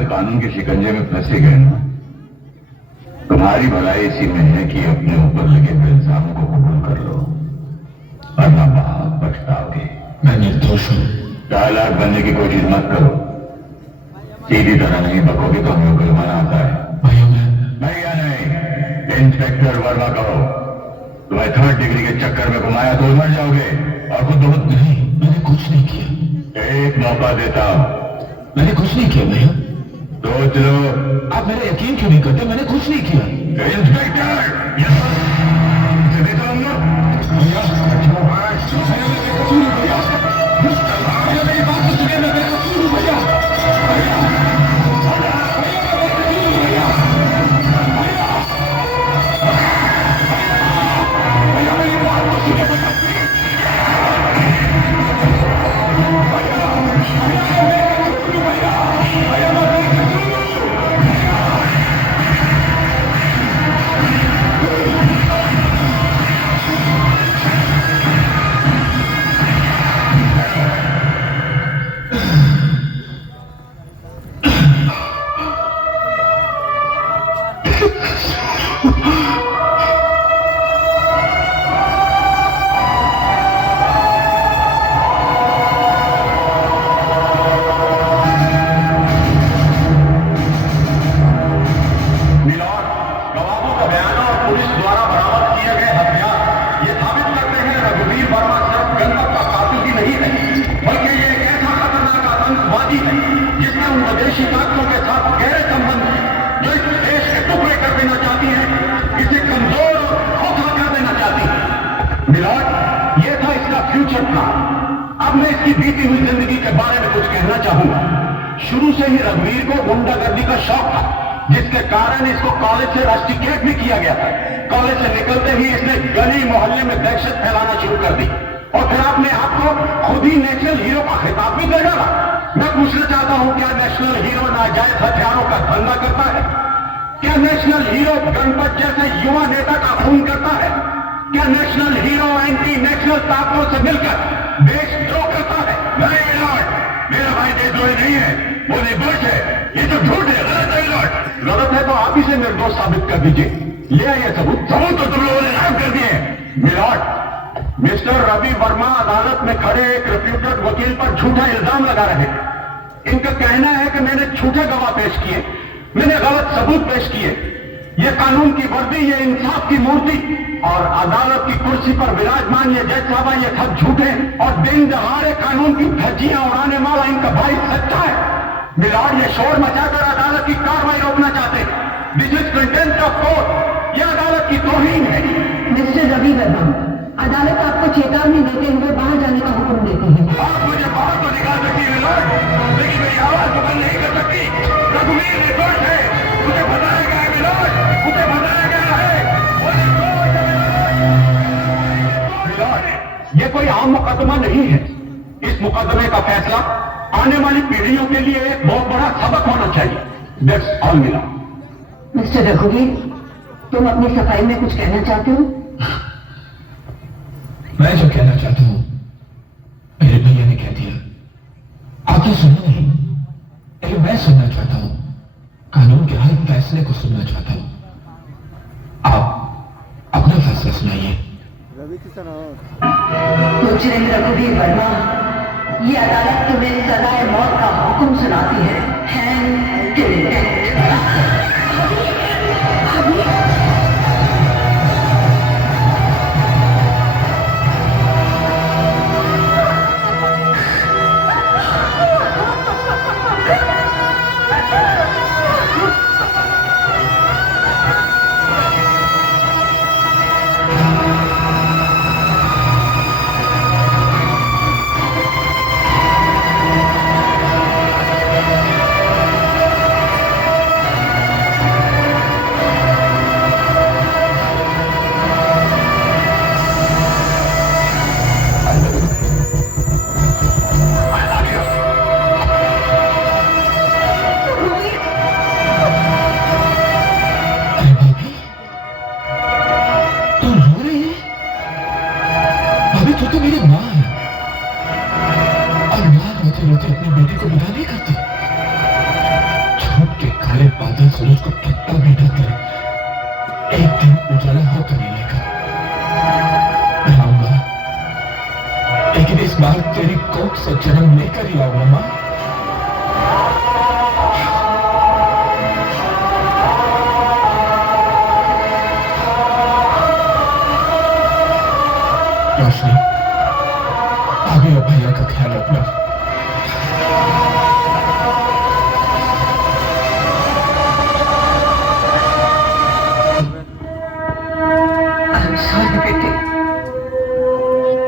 फिर कानून के शिकंजे में फंसे गए ना। तुम्हारी भलाई इसी में है कि अपने ऊपर लगे हुए इल्जामों को कबूल कर लो, वरना बहुत पछताओगे। मैं निर्दोष हूं। चालाक बनने की कोशिश मत करो। सीधी तरह नहीं बकोगे तो हमें जुर्माना आता है। भैया नहीं, इंस्पेक्टर वर्मा कहो। तुम्हें 3rd डिग्री के चक्कर में घुमाया तो मर जाओगे। और खुद बहुत नहीं, मैंने कुछ नहीं किया। एक मौका देता हूं। मैंने कुछ नहीं किया भैया। सोच लो। आप मेरा यकीन क्यों नहीं करते? मैंने कुछ नहीं किया। इंस्पेक्टर मेरी बात तो सुनिए, मैं बेकसूर हूं भैया। अब मैं इसकी बीती हुई जिंदगी के बारे में कुछ कहना चाहूंगा। शुरू से ही रघुवीर को गुंडागर्दी का शौक था, जिसके कारण इसको कॉलेज से रस्टिकेट भी किया गया था। कॉलेज से निकलते ही इसने गली मोहल्ले में दहशत फैलाना शुरू कर दी और फिर अपने आप को खुद ही नेशनल हीरो का खिताब भी दे डाला। मैं पूछना चाहता हूं, क्या नेशनल हीरो नाजायज हथियारों का धंधा करता है? क्या नेशनल हीरो गणपत जैसे युवा नेता का खून करता है? क्या नेशनल हीरो एंटी नेशनल ताकतों से मिलकर देशद्रोह करता है? नहीं लॉर्ड, मेरा भाई देशद्रोही नहीं है, वो निर्दोष है। ये तो झूठ है, गलत है लॉर्ड। गलत है तो आप इसे निर्दोष साबित कर दीजिए। ले आइए सबूत। सबूत तो तुम लोगों ने नाम कर दिए। मिलॉर्ड, मिस्टर रवि वर्मा अदालत में खड़े एक रेप्यूटेड वकील पर झूठा इल्जाम लगा रहे हैं। इनका कहना है कि मैंने झूठे गवाह पेश किए, मैंने गलत सबूत पेश किए। ये कानून की वर्दी, ये इंसाफ की मूर्ति और अदालत की कुर्सी पर विराजमान ये जज साहबा, ये सब झूठे और दिन दहाड़े कानून की धज्जियां उड़ाने वाला इनका भाई सच्चा है। मिलॉर्ड, ये शोर मचाकर अदालत की कार्रवाई रोकना चाहते हैं। This is contempt of court, यह अदालत की तौहीन है। मिस्टर रवि वर्मा, अदालत आपको चेतावनी देते हुए बाहर जाने का हुक्म देती है। आप मुझे बाहर तो निकाल सकती है मिलॉर्ड, लेकिन मेरी आवाज को बंद नहीं कर सकती। रघुवीर निर्दोष है, मुझे बताया गया है मिलॉर्ड, मुझे बताया गया है वो निर्दोष है। मिलॉर्ड, ये कोई आम मुकदमा नहीं है। इस मुकदमे का फैसला आने वाली पीढ़ियों के लिए एक बहुत बड़ा सबक होना चाहिए। That's all milord. मिस्टर रघुवीर, तुम अपनी सफाई में कुछ कहना चाहते हो? मैं जो कहना चाहता हूं मेरे भैया ने कह दिया। आप तो सुनो नहीं, लेकिन मैं सुनना चाहता हूं, कानून के हर फैसले को सुनना चाहता हूं। आप अपना फैसला सुनाइए। मुजरिम रघुवीर वर्मा, ये अदालत तुम्हें सजाए मौत का हुक्म सुनाती है। Hang till death. लगता सूरज को कितना भी ढके, एक दिन उजाला होकर मिलेगा। मैं आऊंगा, लेकिन इस बार तेरी कोख से जन्म लेकर ही आऊंगा मां। रोशनी, आगे और भैया का ख्याल रखना। सॉरी बेटे,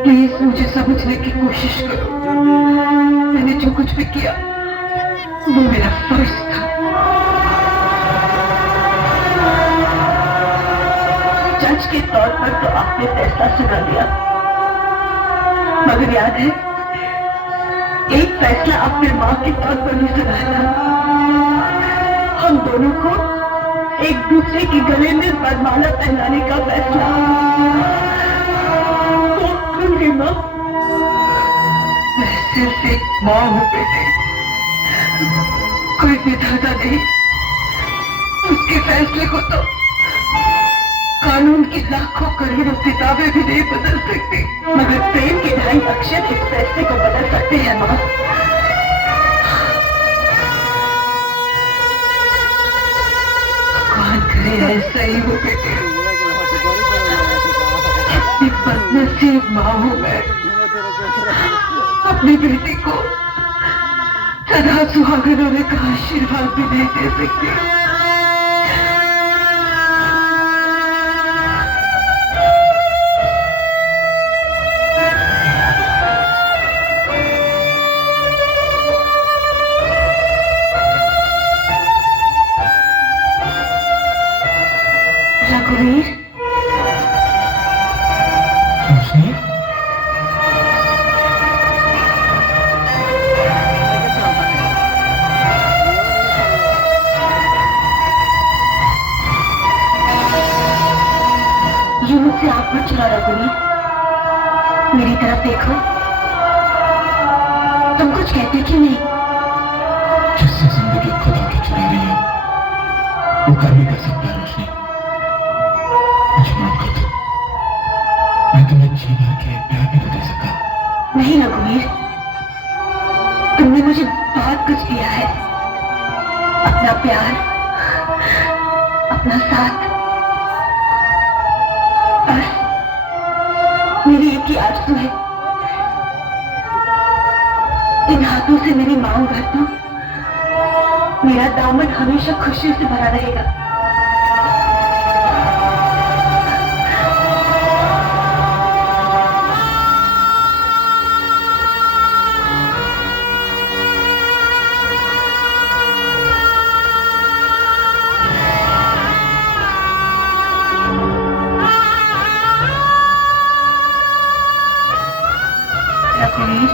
प्लीज मुझे समझने की कोशिश करो। मैंने जो कुछ भी किया वो मेरा फर्ज था। जज के तौर पर तो आपने फैसला सुना दिया, मगर याद है एक फैसला आपने मां के तौर पर भी सुनाया था। हम दोनों को एक दूसरे के गले में वरमाला पहनाने का फैसला। कौन है मां? मैं सिर्फ एक मां हूं बेटे, कोई विधाता नहीं। उसके फैसले को तो कानून की लाखों करोड़ों किताबें भी नहीं बदल सकती, मगर प्रेम के ढाई अक्षर इस फैसले को बदल सकते हैं मां। ऐसा ही हो बेटे, कितनी बदनसीब मां हूं मैं। अपनी बेटी को सदा सुहागन होने का आशीर्वाद भी नहीं दे सकती। रघुवीर, रोशनी, ये मुझसे आंख मत चुरा रघुवीर, मेरी तरफ देखो। तुम कुछ कहते क्यों नहीं? जिससे जिंदगी खुदा की चुरा रही है वो कर भी कर सकता है। रोशनी, मुझे माफ कर दो, मैं तुम्हें जी भर के प्यार भी न दे सका। नहीं रघुवीर, तुमने मुझे बहुत कुछ दिया है। अपना प्यार, अपना साथ। बस मेरी एक ही आरज़ू है, इन हाथों से मेरी मांग भर दो। मेरा दामन हमेशा खुशी से भरा रहेगा। रघुवीर,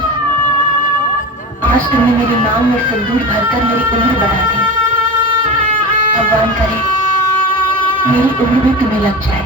आज तुमने मेरे नाम में सिंदूर भरकर मेरी उम्र बढ़ा दी। भगवान करे मेरी उम्र भी तुम्हें लग जाए।